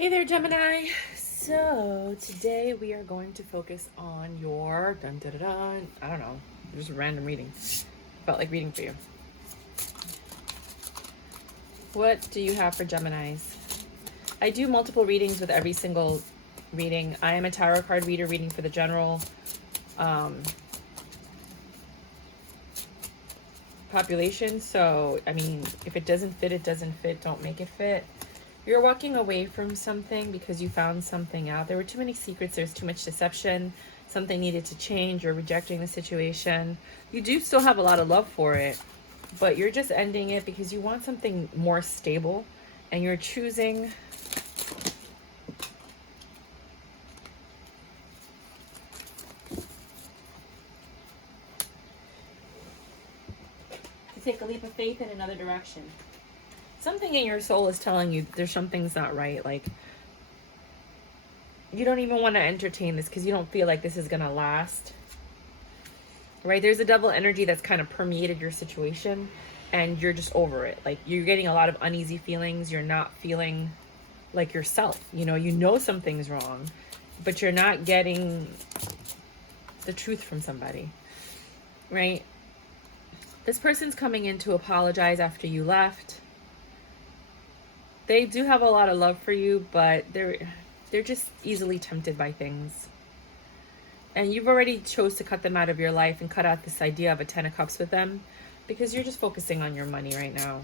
Hey there, Gemini. So today we are going to focus on your I don't know, just a random reading. Felt like reading for you. What do you have for Geminis? I do multiple readings with every single reading. I am a tarot card reader reading for the general population. So, I mean, if it doesn't fit, it doesn't fit. Don't make it fit. You're walking away from something because you found something out. There were too many secrets. There's too much deception. Something needed to change. You're rejecting the situation. You do still have a lot of love for it, but you're just ending it because you want something more stable, and you're choosing to take a leap of faith in another direction. Something in your soul is telling you there's something's not right. Like, you don't even want to entertain this because you don't feel like this is going to last. Right? There's a double energy that's kind of permeated your situation, and you're just over it. Like, you're getting a lot of uneasy feelings. You're not feeling like yourself. You know something's wrong, but you're not getting the truth from somebody. Right? This person's coming in to apologize after you left. They do have a lot of love for you, but they're just easily tempted by things. And you've already chose to cut them out of your life and cut out this idea of a 10 of Cups with them because you're just focusing on your money right now.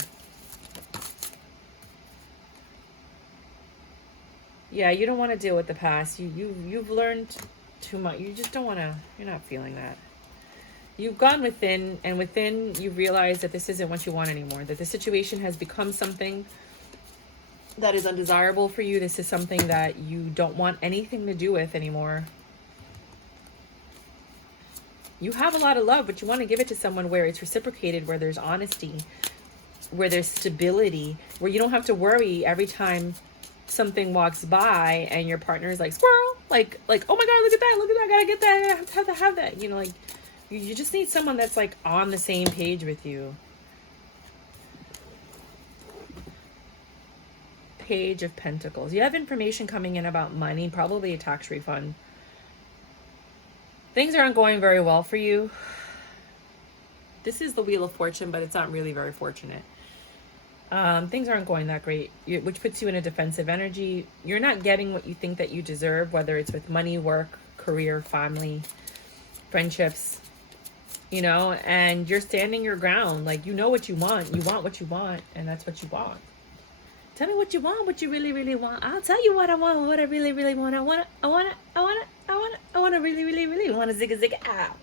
Yeah, you don't want to deal with the past. You've learned too much. You just don't want to, you're not feeling that. You've gone within, and within you've realized that this isn't what you want anymore, that the situation has become something that is undesirable for you. This is something that you don't want anything to do with anymore. You have a lot of love, but you want to give it to someone where it's reciprocated, where there's honesty, where there's stability, where you don't have to worry every time something walks by and your partner is like, squirrel, like, oh my God, look at that, gotta get that, I have to have that. Like, you just need someone that's like on the same page with you. Page of Pentacles. You have information coming in about money, probably a tax refund. Things aren't going very well for you. This is the Wheel of Fortune, but it's not really very fortunate. Things aren't going that great, which puts you in a defensive energy. You're not getting what you think that you deserve, whether it's with money, work, career, family, friendships, and you're standing your ground. Like, you know what you want. You want what you want, and that's what you want. Tell me what you want, what you really, really want. I'll tell you what I want, what I really, really want. I want to really, really, really want to zigga zigga out.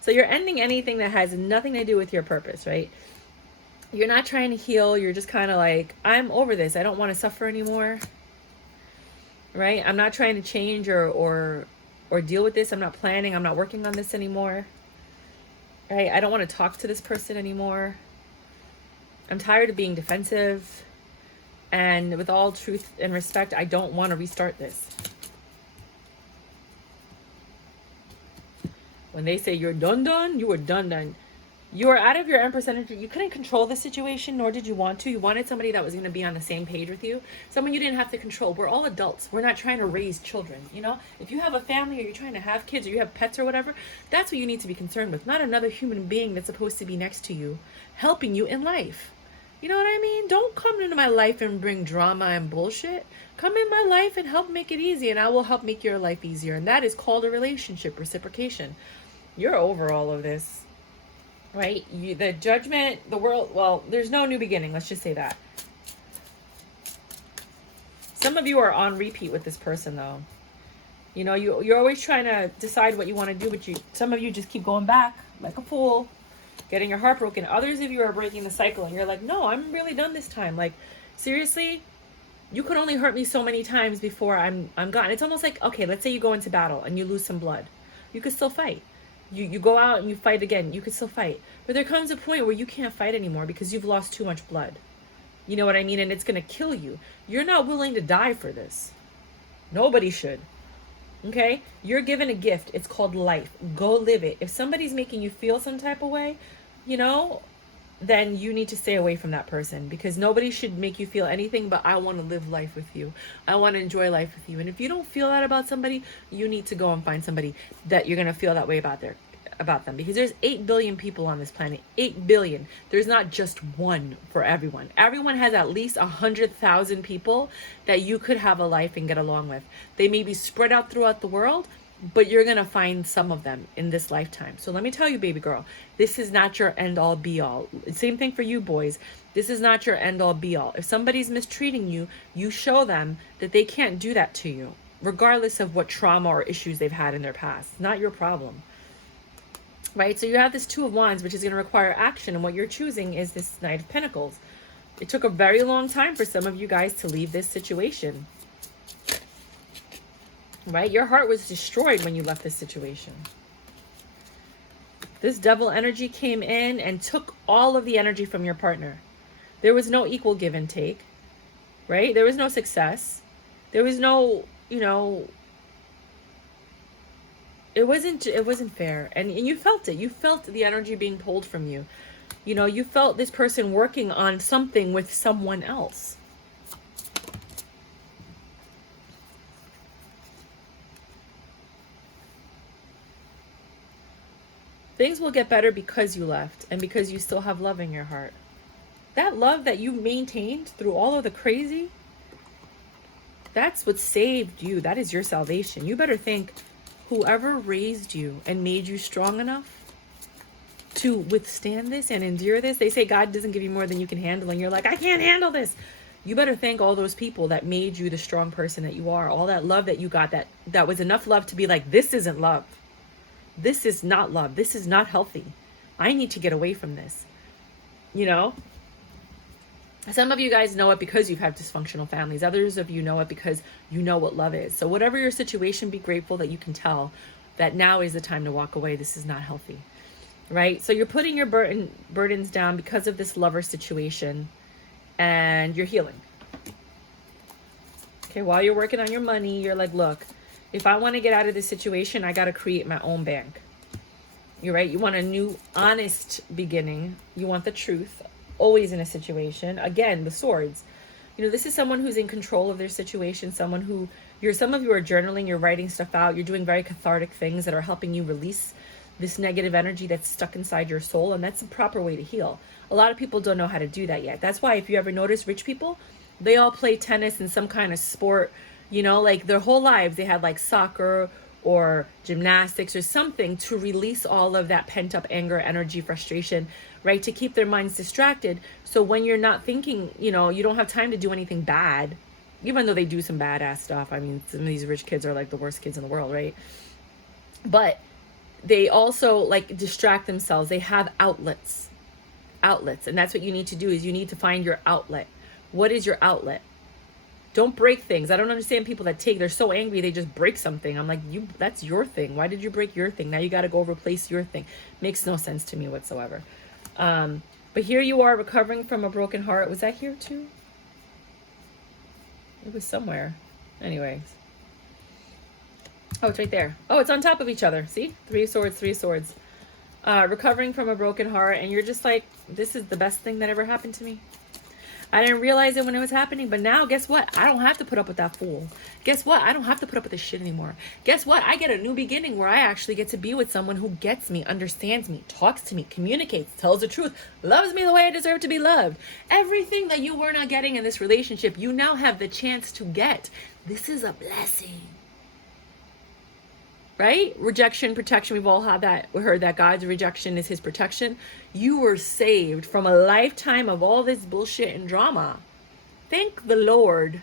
So you're ending anything that has nothing to do with your purpose, right? You're not trying to heal. You're just kind of like, I'm over this. I don't want to suffer anymore, right? I'm not trying to change or deal with this. I'm not planning. I'm not working on this anymore, right? I don't want to talk to this person anymore. I'm tired of being defensive. And with all truth and respect, I don't want to restart this. When they say you're done, you are done. You are out of your Empress energy. You couldn't control the situation, nor did you want to. You wanted somebody that was going to be on the same page with you. Someone you didn't have to control. We're all adults. We're not trying to raise children, If you have a family or you're trying to have kids or you have pets or whatever, that's what you need to be concerned with. Not another human being that's supposed to be next to you, helping you in life. You know what I mean? Don't come into my life and bring drama and bullshit. Come in my life and help make it easy, and I will help make your life easier. And that is called a relationship, reciprocation. You're over all of this, right? The judgment, the world, well, there's no new beginning. Let's just say that. Some of you are on repeat with this person, though. You're always trying to decide what you want to do, but some of you just keep going back like a fool, getting your heart broken. Others of you are breaking the cycle and you're like, no, I'm really done this time. Like, seriously, you could only hurt me so many times before I'm gone. It's almost like, okay, let's say you go into battle and you lose some blood. You could still fight. You go out and you fight again. You could still fight. But there comes a point where you can't fight anymore because you've lost too much blood. You know what I mean? And it's going to kill you. You're not willing to die for this. Nobody should. Okay? You're given a gift. It's called life. Go live it. If somebody's making you feel some type of way, then you need to stay away from that person, because nobody should make you feel anything but I want to live life with you. I want to enjoy life with you. And if you don't feel that about somebody, you need to go and find somebody that you're going to feel that way about them, because there's 8 billion people on this planet. 8 billion. There's not just one for everyone. Everyone has at least 100,000 people that you could have a life and get along with. They may be spread out throughout the world, but you're going to find some of them in this lifetime. So let me tell you, baby girl, this is not your end all be all. Same thing for you boys. This is not your end all be all. If somebody's mistreating you, you show them that they can't do that to you, regardless of what trauma or issues they've had in their past. It's not your problem. Right? So you have this Two of Wands, which is going to require action. And what you're choosing is this Knight of Pentacles. It took a very long time for some of you guys to leave this situation. Right? Your heart was destroyed when you left this situation. This Devil energy came in and took all of the energy from your partner. There was no equal give and take. Right? There was no success. There was no, you know, it wasn't fair. And you felt it. You felt the energy being pulled from you. You know, you felt this person working on something with someone else. Things will get better because you left, and because you still have love in your heart. That love that you maintained through all of the crazy, that's what saved you. That is your salvation. You better think whoever raised you and made you strong enough to withstand this and endure this. They say God doesn't give you more than you can handle, and you're like, I can't handle this. You better thank all those people that made you the strong person that you are. All that love that you got, that was enough love to be like, this isn't love. This is not love. This is not healthy. I need to get away from this. You know? Some of you guys know it because you've had dysfunctional families. Others of you know it because you know what love is. So whatever your situation, be grateful that you can tell that now is the time to walk away. This is not healthy. Right? So you're putting your burdens down because of this lover situation, and you're healing. Okay, while you're working on your money, you're like, look, if I want to get out of this situation, I got to create my own bank. You're right. You want a new, honest beginning. You want the truth. Always in a situation. Again, the swords. You know, this is someone who's in control of their situation. Someone who, some of you are journaling, you're writing stuff out. You're doing very cathartic things that are helping you release this negative energy that's stuck inside your soul. And that's the proper way to heal. A lot of people don't know how to do that yet. That's why if you ever notice rich people, they all play tennis and some kind of sport. You know, like their whole lives, they had like soccer or gymnastics or something to release all of that pent up anger, energy, frustration, right? To keep their minds distracted. So when you're not thinking, you know, you don't have time to do anything bad, even though they do some badass stuff. I mean, some of these rich kids are like the worst kids in the world, right? But they also like distract themselves. They have outlets. And that's what you need to do, is you need to find your outlet. What is your outlet? Don't break things. I don't understand people that they're so angry they just break something. I'm like, that's your thing. Why did you break your thing? Now you got to go replace your thing. Makes no sense to me whatsoever. But here you are recovering from a broken heart. Was that here too? It was somewhere. Anyways. Oh, it's right there. Oh, it's on top of each other. See? 3 of swords, 3 of swords. Recovering from a broken heart. And you're just like, this is the best thing that ever happened to me. I didn't realize it when it was happening, but now guess what? I don't have to put up with that fool. Guess what? I don't have to put up with this shit anymore. Guess what? I get a new beginning where I actually get to be with someone who gets me, understands me, talks to me, communicates, tells the truth, loves me the way I deserve to be loved. Everything that you were not getting in this relationship, you now have the chance to get. This is a blessing. Right? Rejection, protection. We've all had that. We heard that God's rejection is his protection. You were saved from a lifetime of all this bullshit and drama. Thank the Lord.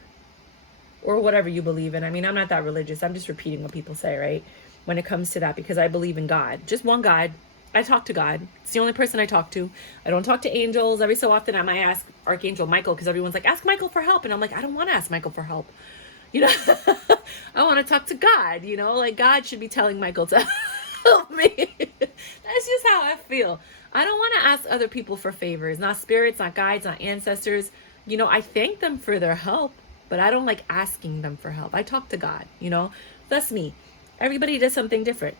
Or whatever you believe in. I mean, I'm not that religious. I'm just repeating what people say, right? When it comes to that, because I believe in God. Just one God. I talk to God. It's the only person I talk to. I don't talk to angels. Every so often I might ask Archangel Michael, because everyone's like, ask Michael for help. And I'm like, I don't want to ask Michael for help. You know, I want to talk to God, you know, like God should be telling Michael to help me. That's just how I feel. I don't want to ask other people for favors, not spirits, not guides, not ancestors. You know, I thank them for their help, but I don't like asking them for help. I talk to God, you know, that's me. Everybody does something different.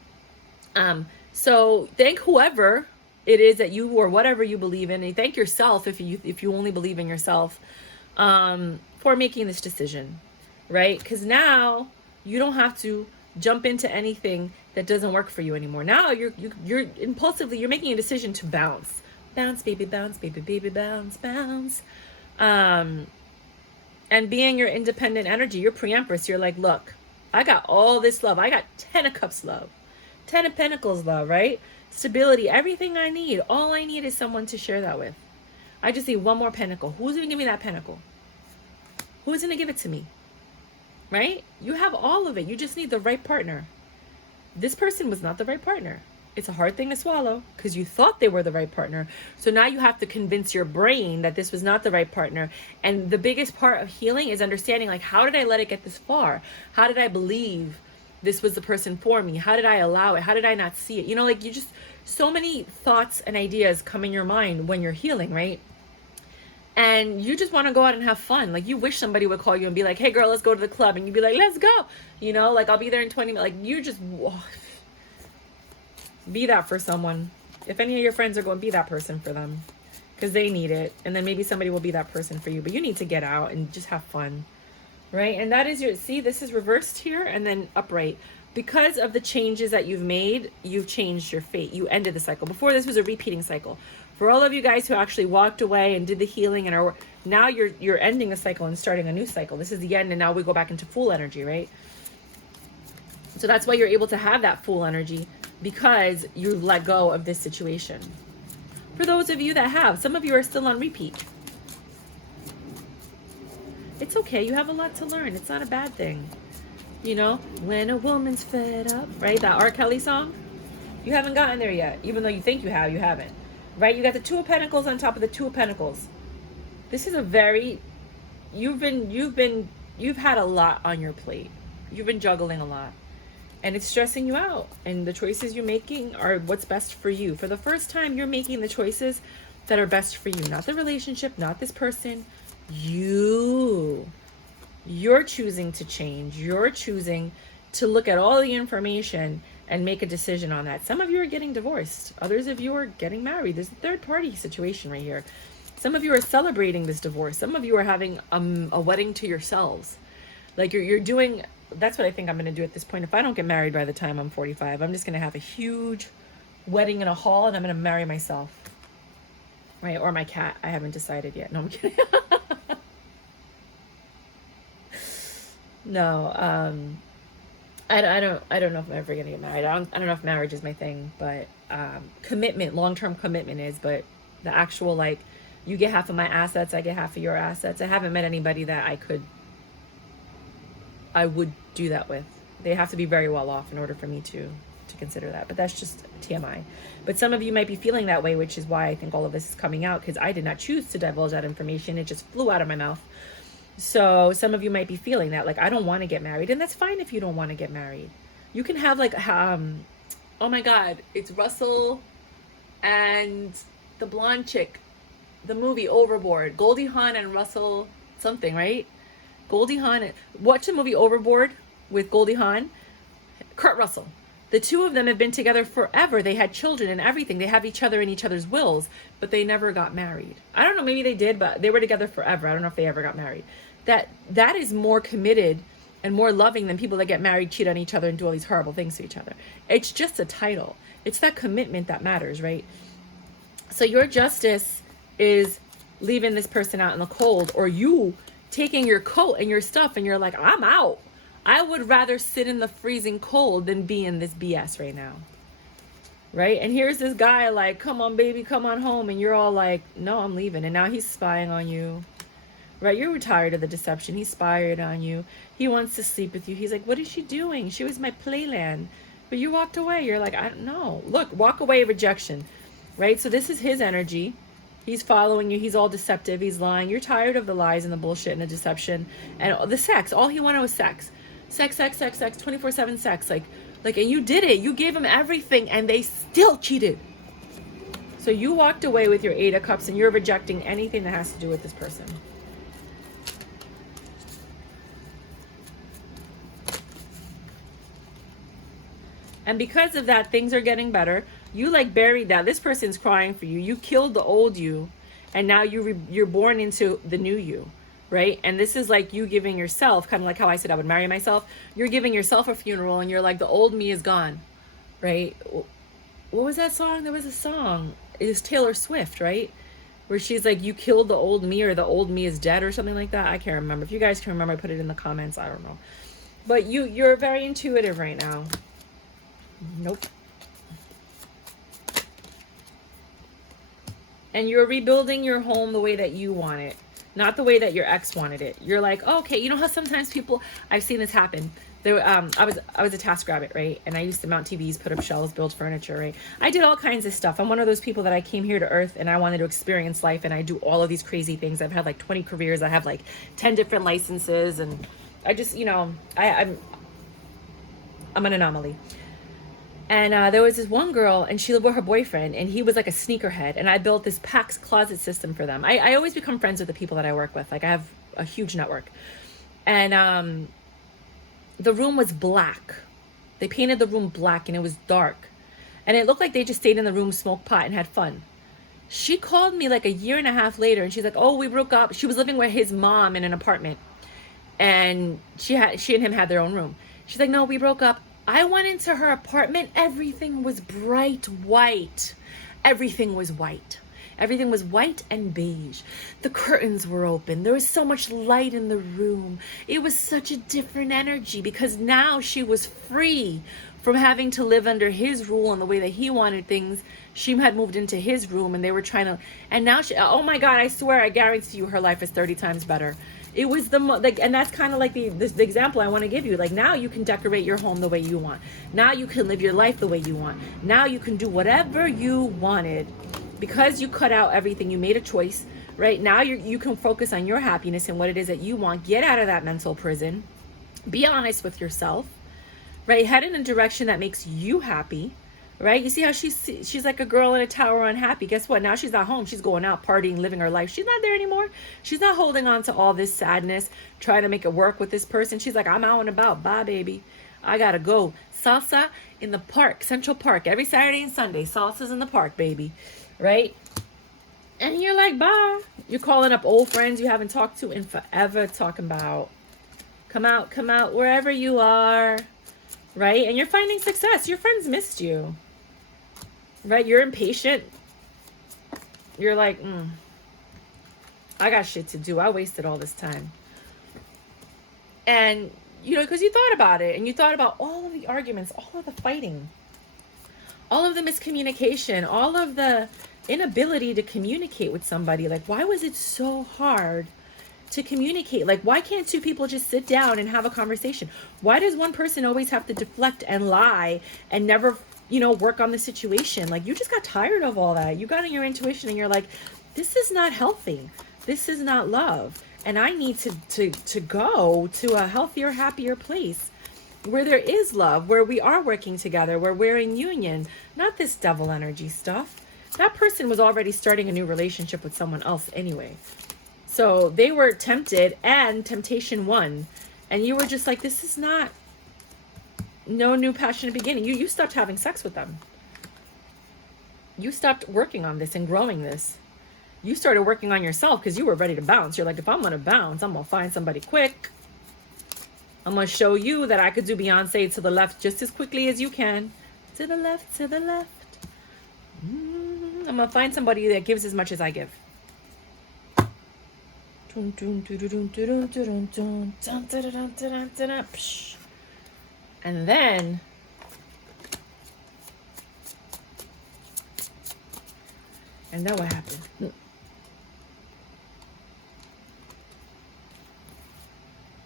So thank whoever it is that you, or whatever you believe in, and thank yourself if you only believe in yourself, for making this decision, right? Because now you don't have to jump into anything that doesn't work for you anymore. Now you're impulsively, you're making a decision to bounce. Bounce, baby, bounce, baby, baby, bounce, bounce. And being your independent energy, your pre-empress, you're like, look, I got all this love. I got 10 of cups love, 10 of pentacles love, right? Stability, everything I need. All I need is someone to share that with. I just need one more pentacle. Who's going to give me that pentacle? Who's going to give it to me? Right? You have all of it. You just need the right partner. This person was not the right partner. It's a hard thing to swallow because you thought they were the right partner. So now you have to convince your brain that this was not the right partner. And the biggest part of healing is understanding, like, how did I let it get this far? How did I believe this was the person for me? How did I allow it? How did I not see it? You know, like, you just, so many thoughts and ideas come in your mind when you're healing, right? And you just want to go out and have fun. Like, you wish somebody would call you and be like, hey girl, let's go to the club. And you'd be like, let's go. You know, like, I'll be there in 20 minutes. Like, you just be that for someone. If any of your friends are going, be that person for them because they need it. And then maybe somebody will be that person for you, but you need to get out and just have fun, right? And that is your, see, this is reversed here and then upright. Because of the changes that you've made, you've changed your fate. You ended the cycle. Before, this was a repeating cycle. For all of you guys who actually walked away and did the healing and are now, you're ending a cycle and starting a new cycle. This is the end, and now we go back into full energy, right? So that's why you're able to have that full energy, because you let go of this situation. For those of you that have, some of you are still on repeat. It's okay. You have a lot to learn. It's not a bad thing. You know, when a woman's fed up, right? That R. Kelly song. You haven't gotten there yet. Even though you think you have, you haven't. Right? You got the Two of Pentacles on top of the Two of Pentacles. This is a very, you've had a lot on your plate. You've been juggling a lot. And it's stressing you out. And the choices you're making are what's best for you. For the first time, you're making the choices that are best for you. Not the relationship, not this person. You're choosing to change. You're choosing to look at all the information and make a decision on that. Some of you are getting divorced. Others of you are getting married. There's a third party situation right here. Some of you are celebrating this divorce. Some of you are having a wedding to yourselves. Like you're doing, that's what I think I'm going to do at this point. If I don't get married by the time I'm 45, I'm just going to have a huge wedding in a hall and I'm going to marry myself. Right? Or my cat. I haven't decided yet. No, I'm kidding. No, I don't know if I'm ever gonna get married. I don't know if marriage is my thing, but commitment, long-term commitment is. But the actual, like, you get half of my assets, I get half of your assets. I haven't met anybody that I would do that with. They have to be very well off in order for me to consider that. But that's just TMI. But some of you might be feeling that way, which is why I think all of this is coming out, because I did not choose to divulge that information. It just flew out of my mouth. So some of you might be feeling that, like, I don't want to get married. And that's fine if you don't want to get married. You can have, like, oh my God, it's Russell and the blonde chick, the movie Overboard. Goldie Hawn and Russell something, right? Goldie Hawn. Watch the movie Overboard with Goldie Hawn. Kurt Russell. The two of them have been together forever. They had children and everything. They have each other in each other's wills, but they never got married. I don't know, maybe they did, but they were together forever. I don't know if they ever got married. That is more committed and more loving than people that get married, cheat on each other, and do all these horrible things to each other. It's just a title. It's that commitment that matters, right? So your justice is leaving this person out in the cold, or you taking your coat and your stuff and you're like, I'm out. I would rather sit in the freezing cold than be in this BS right now. Right? And here's this guy like, come on, baby, come on home. And you're all like, no, I'm leaving. And now he's spying on you. Right? You're tired of the deception. He spied on you. He wants to sleep with you. He's like, what is she doing? She was my playland. But you walked away. You're like, I don't know. Look, walk away, rejection. Right? So this is his energy. He's following you. He's all deceptive. He's lying. You're tired of the lies and the bullshit and the deception. And the sex. All he wanted was sex. Sex, 24/7 sex. Like, and you did it. You gave him everything and they still cheated. So you walked away with your 8 of Cups and you're rejecting anything that has to do with this person. And because of that, things are getting better. You like buried that. This person's crying for you. You killed the old you, and now you're born into the new you, right? And this is like you giving yourself, kind of like how I said I would marry myself. You're giving yourself a funeral, and you're like, the old me is gone, right? What was that song? There was a song. It was Taylor Swift, right? Where she's like, you killed the old me, or the old me is dead, or something like that. I can't remember. If you guys can remember, put it in the comments. I don't know. But you're very intuitive right now. Nope. And you're rebuilding your home the way that you want it, not the way that your ex wanted it. You're like, oh, okay, you know how sometimes people, I've seen this happen. There, I was a TaskRabbit, right? And I used to mount TVs, put up shelves, build furniture, right? I did all kinds of stuff. I'm one of those people that I came here to Earth and I wanted to experience life, and I do all of these crazy things. I've had like 20 careers. I have like 10 different licenses, and I just, you know, I'm an anomaly. And there was this one girl, and she lived with her boyfriend, and he was like a sneakerhead. And I built this PAX closet system for them. I always become friends with the people that I work with. Like, I have a huge network. And the room was black. They painted the room black, and it was dark. And it looked like they just stayed in the room, smoked pot, and had fun. She called me like a year and a half later, and she's like, oh, we broke up. She was living with his mom in an apartment. And she and him had their own room. She's like, no, we broke up. I went into her apartment. Everything was bright white. Everything was white. Everything was white and beige. The curtains were open. There was so much light in the room. It was such a different energy, because now she was free from having to live under his rule and the way that he wanted things. She had moved into his room, and they were trying to, and now she, oh my God, I swear, I guarantee you her life is 30 times better. It was like, and that's kind of like the example I want to give you. Like, now you can decorate your home the way you want. Now you can live your life the way you want. Now you can do whatever you wanted, because you cut out everything. You made a choice, right? Now you can focus on your happiness and what it is that you want. Get out of that mental prison. Be honest with yourself, right? Head in a direction that makes you happy, right? You see how she's like a girl in a tower, unhappy. Guess what? Now she's not home. She's going out, partying, living her life. She's not there anymore. She's not holding on to all this sadness, trying to make it work with this person. She's like, I'm out and about. Bye, baby. I gotta go. Salsa in the park, Central Park, every Saturday and Sunday. Salsa's in the park, baby. Right? And you're like, bye. You're calling up old friends you haven't talked to in forever, talking about, come out, wherever you are. Right? And you're finding success. Your friends missed you. Right? You're impatient. You're like, I got shit to do. I wasted all this time. And, you know, because you thought about it, and you thought about all of the arguments, all of the fighting, all of the miscommunication, all of the inability to communicate with somebody. Like, why was it so hard to communicate? Like, why can't two people just sit down and have a conversation? Why does one person always have to deflect and lie and never, you know, work on the situation? Like, you just got tired of all that. You got in your intuition and you're like, this is not healthy. This is not love. And I need to go to a healthier, happier place where there is love, where we are working together, where we're in union, not this devil energy stuff. That person was already starting a new relationship with someone else anyway. So they were tempted, and temptation won. And you were just like, this is not no new passionate beginning. You stopped having sex with them. You stopped working on this and growing this. You started working on yourself because you were ready to bounce. You're like, if I'm going to bounce, I'm going to find somebody quick. I'm going to show you that I could do Beyonce to the left just as quickly as you can. To the left, to the left. I'm going to find somebody that gives as much as I give. And then what happened?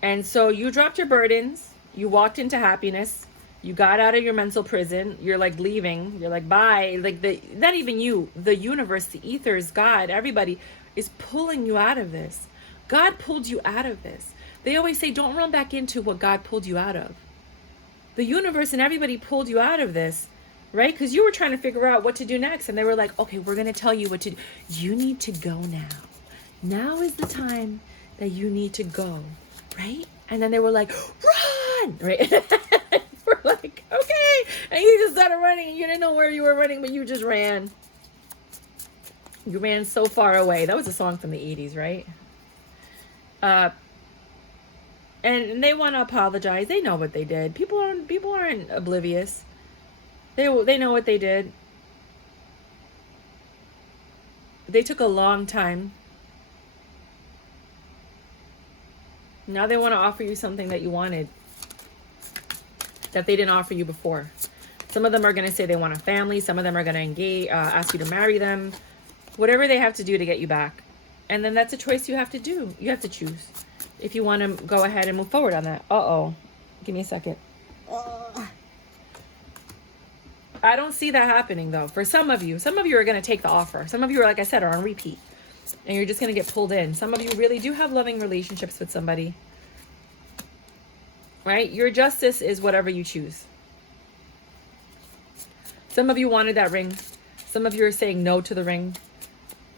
And so you dropped your burdens, you walked into happiness, you got out of your mental prison, you're like leaving, you're like, bye. Like, not even you, the universe, the ethers, God, everybody is pulling you out of this. God pulled you out of this. They always say, don't run back into what God pulled you out of. The universe and everybody pulled you out of this, right? Because you were trying to figure out what to do next. And they were like, okay, we're going to tell you what to do. You need to go now. Now is the time that you need to go, right? And then they were like, run, right? We're like, okay. And you just started running, and you didn't know where you were running, but you just ran. You ran so far away. That was a song from the 80s, right? And they want to apologize. They know what they did. People aren't oblivious. They know what they did. They took a long time. Now they want to offer you something that you wanted, that they didn't offer you before. Some of them are going to say they want a family. Some of them are going to engage, ask you to marry them. Whatever they have to do to get you back. And then that's a choice you have to do. You have to choose if you want to go ahead and move forward on that. Uh-oh. Give me a second. I don't see that happening, though. For some of you are going to take the offer. Some of you are, like I said, are on repeat. And you're just going to get pulled in. Some of you really do have loving relationships with somebody. Right? Your justice is whatever you choose. Some of you wanted that ring. Some of you are saying no to the ring.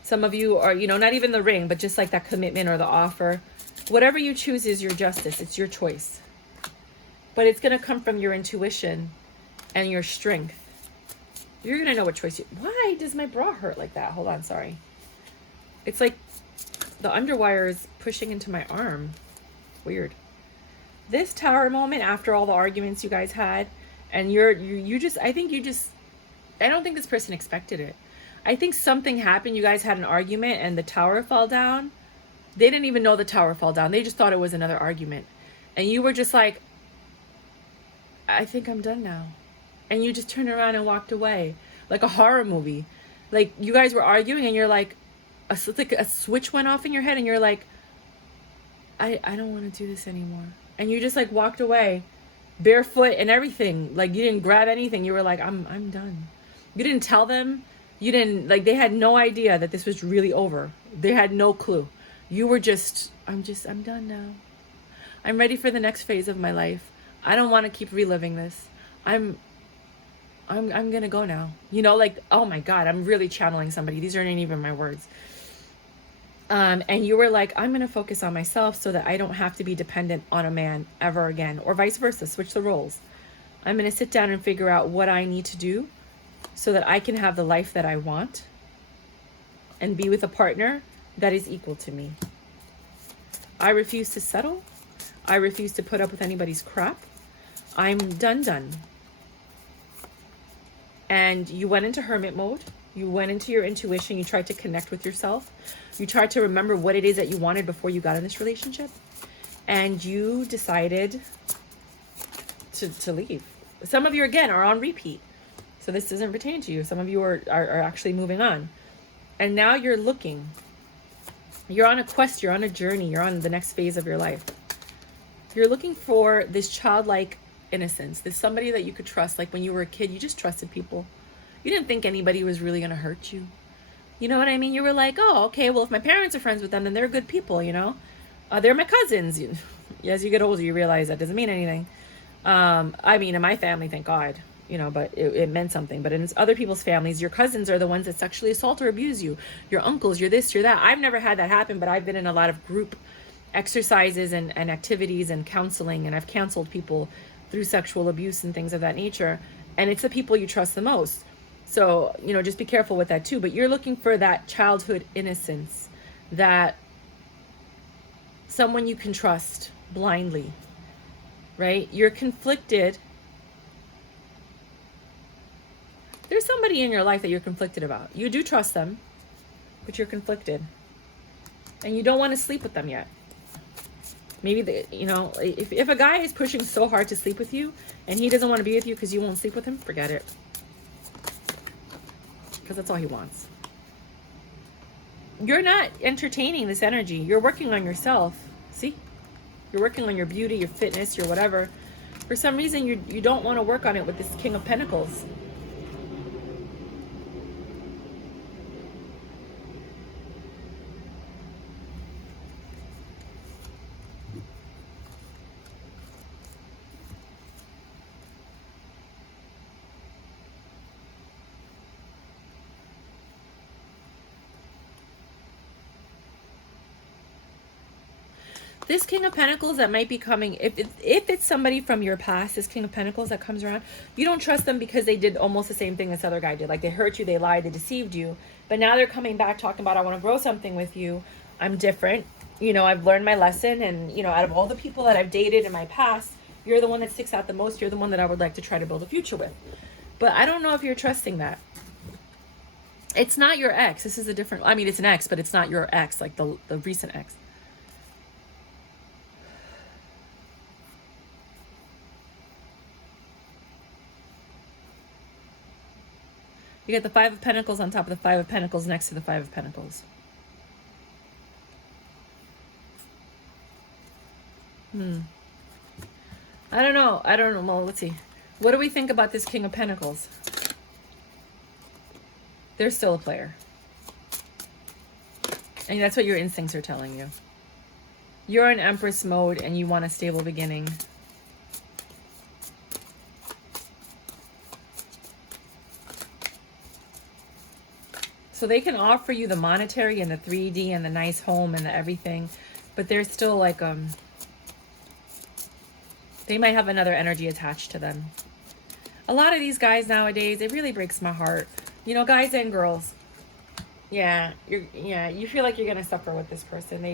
Some of you are, not even the ring, but just like that commitment or the offer. Whatever you choose is your justice. It's your choice. But it's going to come from your intuition and your strength. You're going to know what choice you... Why does my bra hurt like that? Hold on, sorry. It's like the underwire is pushing into my arm. Weird. This tower moment, after all the arguments you guys had, and I don't think this person expected it. I think something happened. You guys had an argument and the tower fell down. They didn't even know the tower fell down. They just thought it was another argument. And you were just like, I think I'm done now. And you just turned around and walked away. Like a horror movie. Like you guys were arguing and you're like a switch went off in your head and you're like, I don't want to do this anymore. And you just like walked away barefoot and everything. Like you didn't grab anything. You were like, I'm done. You didn't tell them. You didn't, like, they had no idea that this was really over. They had no clue. You were just, I'm done now. I'm ready for the next phase of my life. I don't want to keep reliving this. I'm going to go now. Like, oh my God, I'm really channeling somebody. These aren't even my words. And you were like, I'm going to focus on myself so that I don't have to be dependent on a man ever again, or vice versa. Switch the roles. I'm going to sit down and figure out what I need to do so that I can have the life that I want and be with a partner that is equal to me. I refuse to settle. I refuse to put up with anybody's crap. I'm done. And you went into hermit mode. You went into your intuition. You tried to connect with yourself. You tried to remember what it is that you wanted before you got in this relationship. And you decided to leave. Some of you, again, are on repeat. So this doesn't pertain to you. Some of you are actually moving on. And now you're looking. You're on a quest. You're on a journey. You're on the next phase of your life. You're looking for this childlike innocence. This somebody that you could trust. Like when you were a kid, you just trusted people. You didn't think anybody was really going to hurt you. You know what I mean? You were like, oh, okay, well, if my parents are friends with them, then they're good people, you know? They're my cousins. As you get older, you realize that doesn't mean anything. I mean, in my family, thank God, you know, but it meant something. But in other people's families, your cousins are the ones that sexually assault or abuse you. Your uncles, you're this, you're that. I've never had that happen, but I've been in a lot of group exercises and activities and counseling, and I've counseled people through sexual abuse and things of that nature. And it's the people you trust the most. So, you know, just be careful with that too. But you're looking for that childhood innocence, that someone you can trust blindly, right? You're conflicted. There's somebody in your life that you're conflicted about. You do trust them, but you're conflicted. And you don't want to sleep with them yet. Maybe, you know, if a guy is pushing so hard to sleep with you and he doesn't want to be with you because you won't sleep with him, forget it. Because that's all he wants. You're not entertaining this energy. You're working on yourself. See? You're working on your beauty, your fitness, your whatever. For some reason, you don't want to work on it with this King of Pentacles. This King of Pentacles that might be coming, if it's somebody from your past, this King of Pentacles that comes around, you don't trust them because they did almost the same thing this other guy did. Like, they hurt you, they lied, they deceived you. But now they're coming back talking about, I want to grow something with you. I'm different. You know, I've learned my lesson. And, you know, out of all the people that I've dated in my past, you're the one that sticks out the most. You're the one that I would like to try to build a future with. But I don't know if you're trusting that. It's not your ex. This is a different, I mean, it's an ex, but it's not your ex, like the recent ex. You got the Five of Pentacles on top of the Five of Pentacles next to the Five of Pentacles. I don't know. Well, let's see. What do we think about this King of Pentacles? They're still a player. And that's what your instincts are telling you. You're in Empress mode and you want a stable beginning. So they can offer you the monetary and the 3D and the nice home and the everything, but they're still like, they might have another energy attached to them. A lot of these guys nowadays, it really breaks my heart. You know, guys and girls. Yeah, you feel like you're gonna suffer with this person.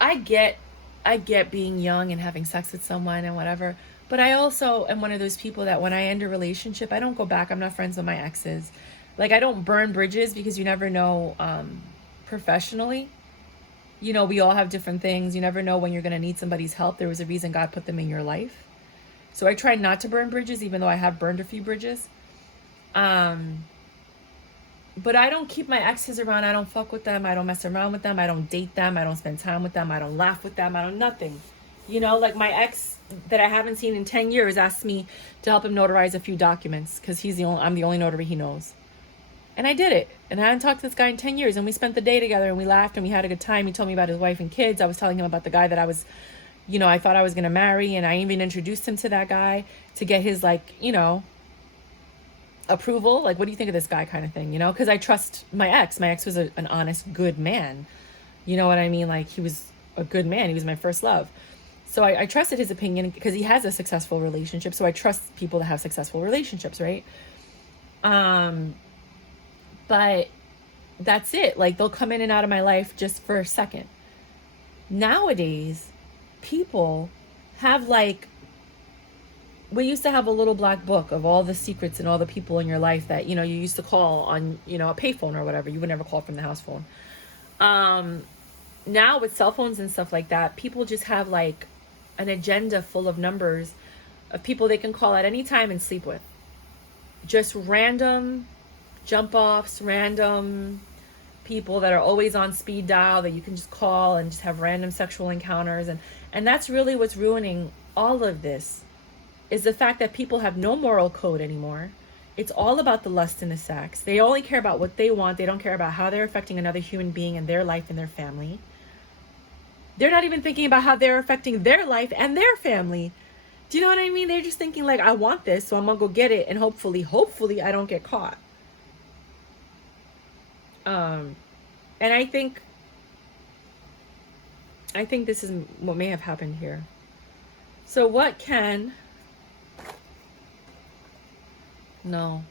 I get being young and having sex with someone and whatever. But I also am one of those people that when I end a relationship, I don't go back. I'm not friends with my exes. Like, I don't burn bridges because you never know professionally. You know, we all have different things. You never know when you're going to need somebody's help. There was a reason God put them in your life. So I try not to burn bridges, even though I have burned a few bridges. But I don't keep my exes around. I don't fuck with them. I don't mess around with them. I don't date them. I don't spend time with them. I don't laugh with them. I don't nothing. You know, like my ex that I haven't seen in 10 years asked me to help him notarize a few documents because I'm the only notary he knows. And I did it. And I hadn't talked to this guy in 10 years. And we spent the day together and we laughed and we had a good time. He told me about his wife and kids. I was telling him about the guy that I was, you know, I thought I was going to marry. And I even introduced him to that guy to get his, like, you know, approval. Like, what do you think of this guy kind of thing, you know? Because I trust my ex. My ex was an honest, good man. You know what I mean? Like, he was a good man. He was my first love. So I trusted his opinion because he has a successful relationship. So I trust people that have successful relationships, right? But that's it. Like, they'll come in and out of my life just for a second. Nowadays, people have, like, we used to have a little black book of all the secrets and all the people in your life that, you know, you used to call on, you know, a payphone or whatever. You would never call from the house phone. Now with cell phones and stuff like that, people just have, like, an agenda full of numbers of people they can call at any time and sleep with. Just random jump offs, random people that are always on speed dial that you can just call and just have random sexual encounters. And that's really what's ruining all of this, is the fact that people have no moral code anymore. It's all about the lust and the sex. They only care about what they want. They don't care about how they're affecting another human being and their life and their family. They're not even thinking about how they're affecting their life and their family. Do you know what I mean? They're just thinking like, I want this, so I'm gonna go get it, and hopefully I don't get caught. And I think this is what may have happened here. So what can... No.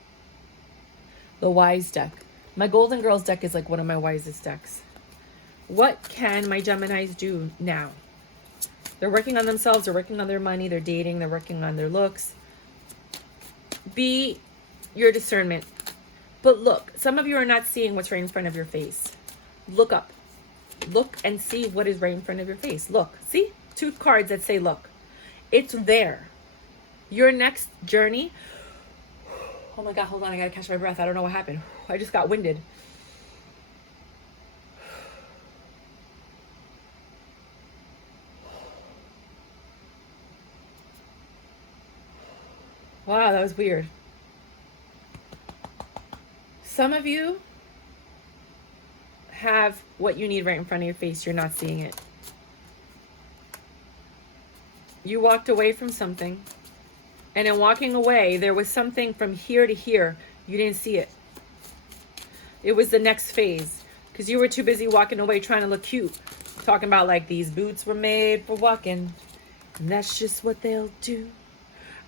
The Wise deck. My Golden Girls deck is like one of my wisest decks. What can my Geminis do now? They're working on themselves. They're working on their money. They're dating. They're working on their looks. Be your discernment. But look, some of you are not seeing what's right in front of your face. Look up. Look and see what is right in front of your face. Look. See? 2 cards that say look. It's there. Your next journey... Oh my God, hold on. I gotta catch my breath. I don't know what happened. I just got winded. Wow, that was weird. Some of you have what you need right in front of your face. You're not seeing it. You walked away from something. And in walking away, there was something from here to here. You didn't see it. It was the next phase. Because you were too busy walking away trying to look cute. Talking about like these boots were made for walking. And that's just what they'll do.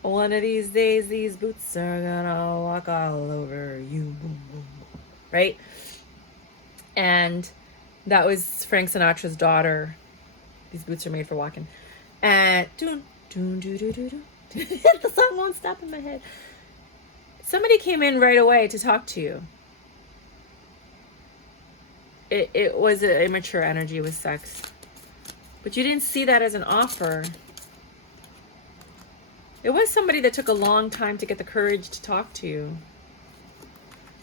One of these days, these boots are gonna walk all over you. Right? And that was Frank Sinatra's daughter. These boots are made for walking. And the song won't stop in my head. Somebody came in right away to talk to you. It was an immature energy with sex. But you didn't see that as an offer. It was somebody that took a long time to get the courage to talk to you.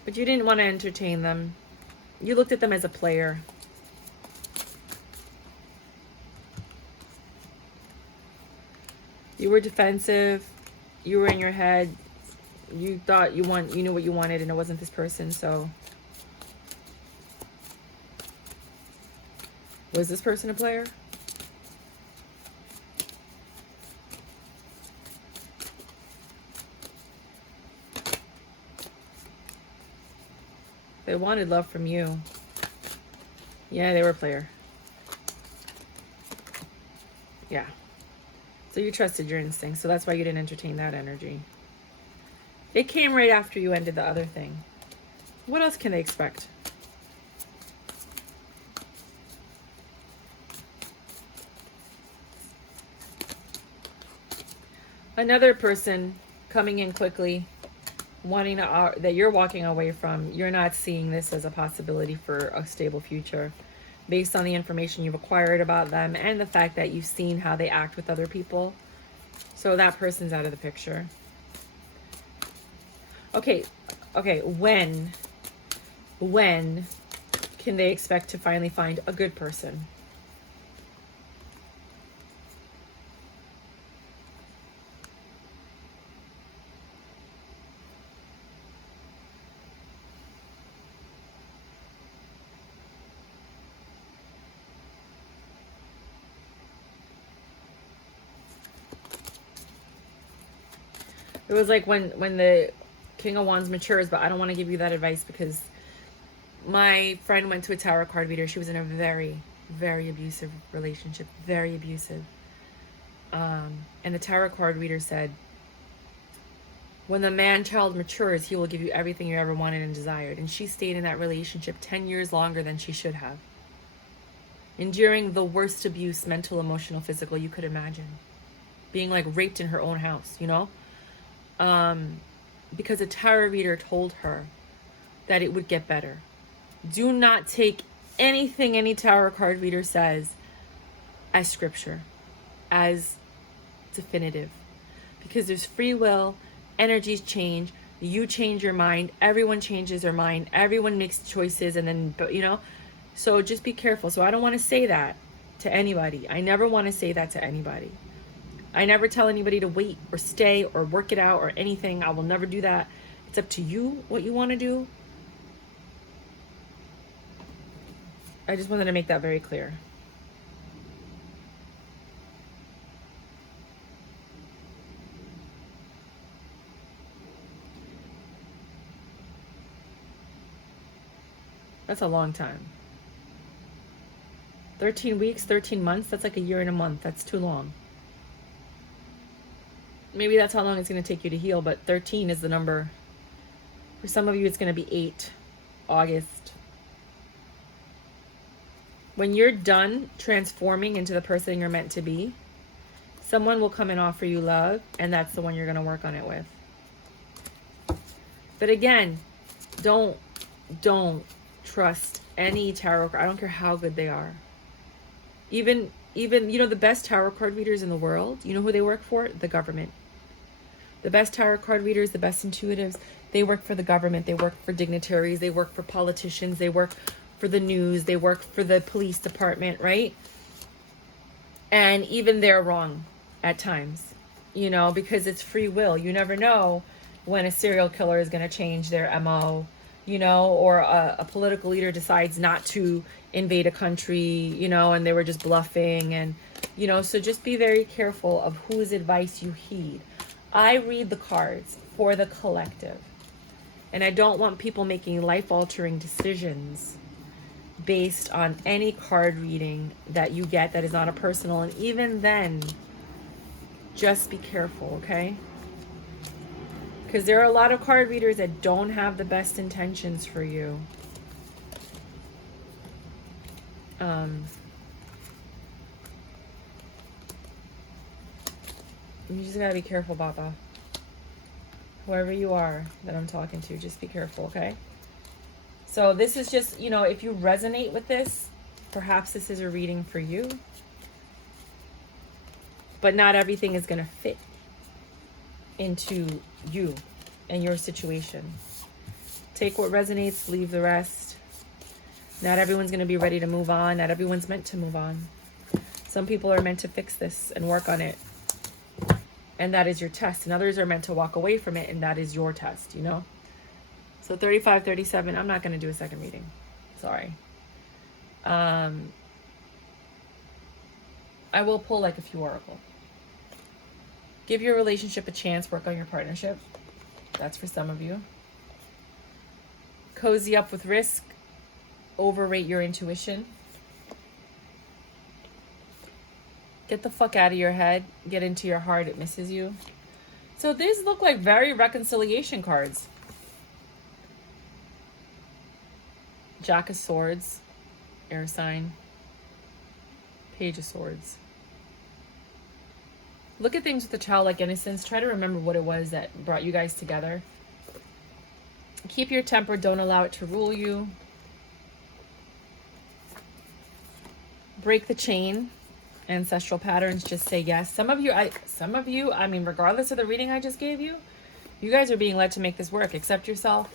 But you didn't want to entertain them. You looked at them as a player. You were defensive. You were in your head. You thought you knew what you wanted, and it wasn't this person. So was this person a player? They wanted love from you. Yeah, they were a player. Yeah. So you trusted your instincts, so that's why you didn't entertain that energy. It came right after you ended the other thing. What else can they expect? Another person coming in quickly, wanting to, that you're walking away from. You're not seeing this as a possibility for a stable future based on the information you've acquired about them and the fact that you've seen how they act with other people. So that person's out of the picture. Okay, when can they expect to finally find a good person? It was like when the King of Wands matures, but I don't want to give you that advice because my friend went to a tarot card reader. She was in a very, very abusive relationship, very abusive. And the tarot card reader said, when the man-child matures, he will give you everything you ever wanted and desired. And she stayed in that relationship 10 years longer than she should have, enduring the worst abuse, mental, emotional, physical, you could imagine. Being like raped in her own house, you know? Because a tarot reader told her that it would get better. Do not take anything any tarot card reader says as scripture, as definitive. Because there's free will, energies change, you change your mind, everyone changes their mind, everyone makes choices, and then, you know, so just be careful. So I don't want to say that to anybody. I never want to say that to anybody. I never tell anybody to wait or stay or work it out or anything. I will never do that. It's up to you what you want to do. I just wanted to make that very clear. That's a long time. 13 weeks, 13 months, that's like a year and a month. That's too long. Maybe that's how long it's going to take you to heal, but 13 is the number. For some of you, it's going to be 8, August. When you're done transforming into the person you're meant to be, someone will come and offer you love, and that's the one you're going to work on it with. But again, don't trust any tarot card. I don't care how good they are. Even, you know, the best tarot card readers in the world, you know who they work for? The government. The best tarot card readers, the best intuitives, they work for the government. They work for dignitaries. They work for politicians. They work for the news. They work for the police department, right? And even they're wrong at times, you know, because it's free will. You never know when a serial killer is going to change their MO, you know, or a political leader decides not to invade a country, you know, and they were just bluffing. And, you know, so just be very careful of whose advice you heed. I read the cards for the collective, and I don't want people making life-altering decisions based on any card reading that you get that is not a personal. And even then, just be careful, okay? Because there are a lot of card readers that don't have the best intentions for you. You just gotta be careful, Baba. Whoever you are that I'm talking to, just be careful, okay? So this is just, you know, if you resonate with this, perhaps this is a reading for you. But not everything is gonna fit into you and your situation. Take what resonates, leave the rest. Not everyone's gonna be ready to move on. Not everyone's meant to move on. Some people are meant to fix this and work on it. And that is your test. And others are meant to walk away from it, and that is your test, you know? So 35, 37, I'm not going to do a second reading. Sorry. I will pull like a few oracle. Give your relationship a chance. Work on your partnership. That's for some of you. Cozy up with risk. Overrate your intuition. Get the fuck out of your head. Get into your heart. It misses you. So these look like very reconciliation cards. Jack of Swords. Air sign. Page of Swords. Look at things with a childlike innocence. Try to remember what it was that brought you guys together. Keep your temper. Don't allow it to rule you. Break the chain. Ancestral patterns. Just say yes. Some of you, I mean, regardless of the reading I just gave you, you guys are being led to make this work. Accept yourself.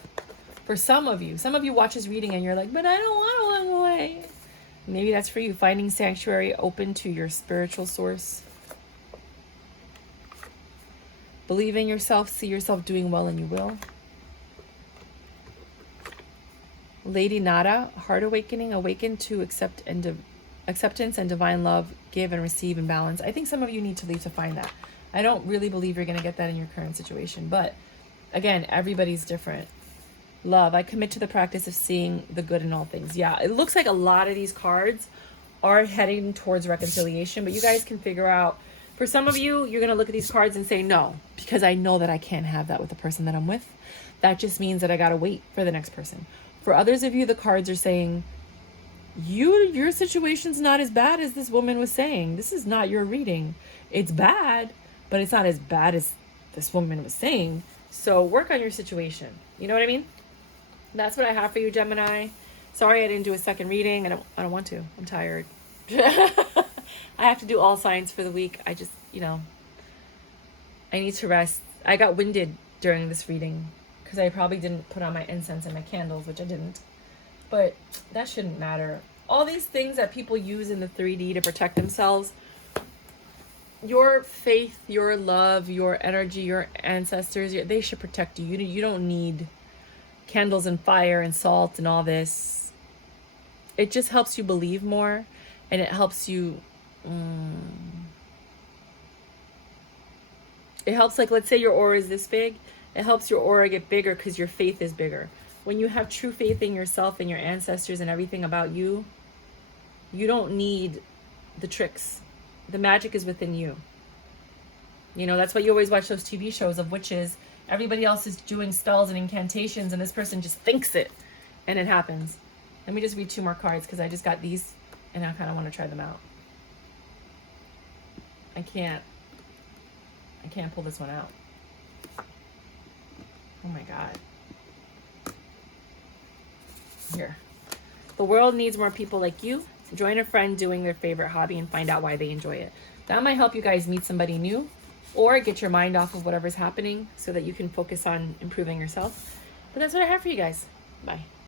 For some of you watch this reading and you're like, but I don't want to walk away. Maybe that's for you. Finding sanctuary, open to your spiritual source. Believe in yourself. See yourself doing well, and you will. Lady Nada, heart awakening. Awaken to acceptance and divine love. Give and receive in balance. I think some of you need to leave to find that. I don't really believe you're going to get that in your current situation. But again, everybody's different. Love. I commit to the practice of seeing the good in all things. Yeah, it looks like a lot of these cards are heading towards reconciliation. But you guys can figure out. For some of you, you're going to look at these cards and say no. Because I know that I can't have that with the person that I'm with. That just means that I got to wait for the next person. For others of you, the cards are saying, your situation's not as bad as this woman was saying. This is not your reading. It's bad, but it's not as bad as this woman was saying. So work on your situation. You know what I mean? That's what I have for you, Gemini. Sorry I didn't do a second reading. I don't want to. I'm tired. I have to do all signs for the week. I just, I need to rest. I got winded during this reading because I probably didn't put on my incense and my candles, which I didn't. But that shouldn't matter. All these things that people use in the 3D to protect themselves, your faith, your love, your energy, your ancestors, they should protect you. You don't need candles and fire and salt and all this. It just helps you believe more, and it helps you... It helps, like, let's say your aura is this big. It helps your aura get bigger because your faith is bigger. When you have true faith in yourself and your ancestors and everything about you, you don't need the tricks. The magic is within you. That's why you always watch those TV shows of witches. Everybody else is doing spells and incantations, and this person just thinks it, and it happens. Let me just read 2 more cards because I just got these, and I kind of want to try them out. I can't pull this one out. Oh my God. Here. The world needs more people like you. Join a friend doing their favorite hobby and find out why they enjoy it. That might help you guys meet somebody new or get your mind off of whatever's happening so that you can focus on improving yourself. But that's what I have for you guys. Bye.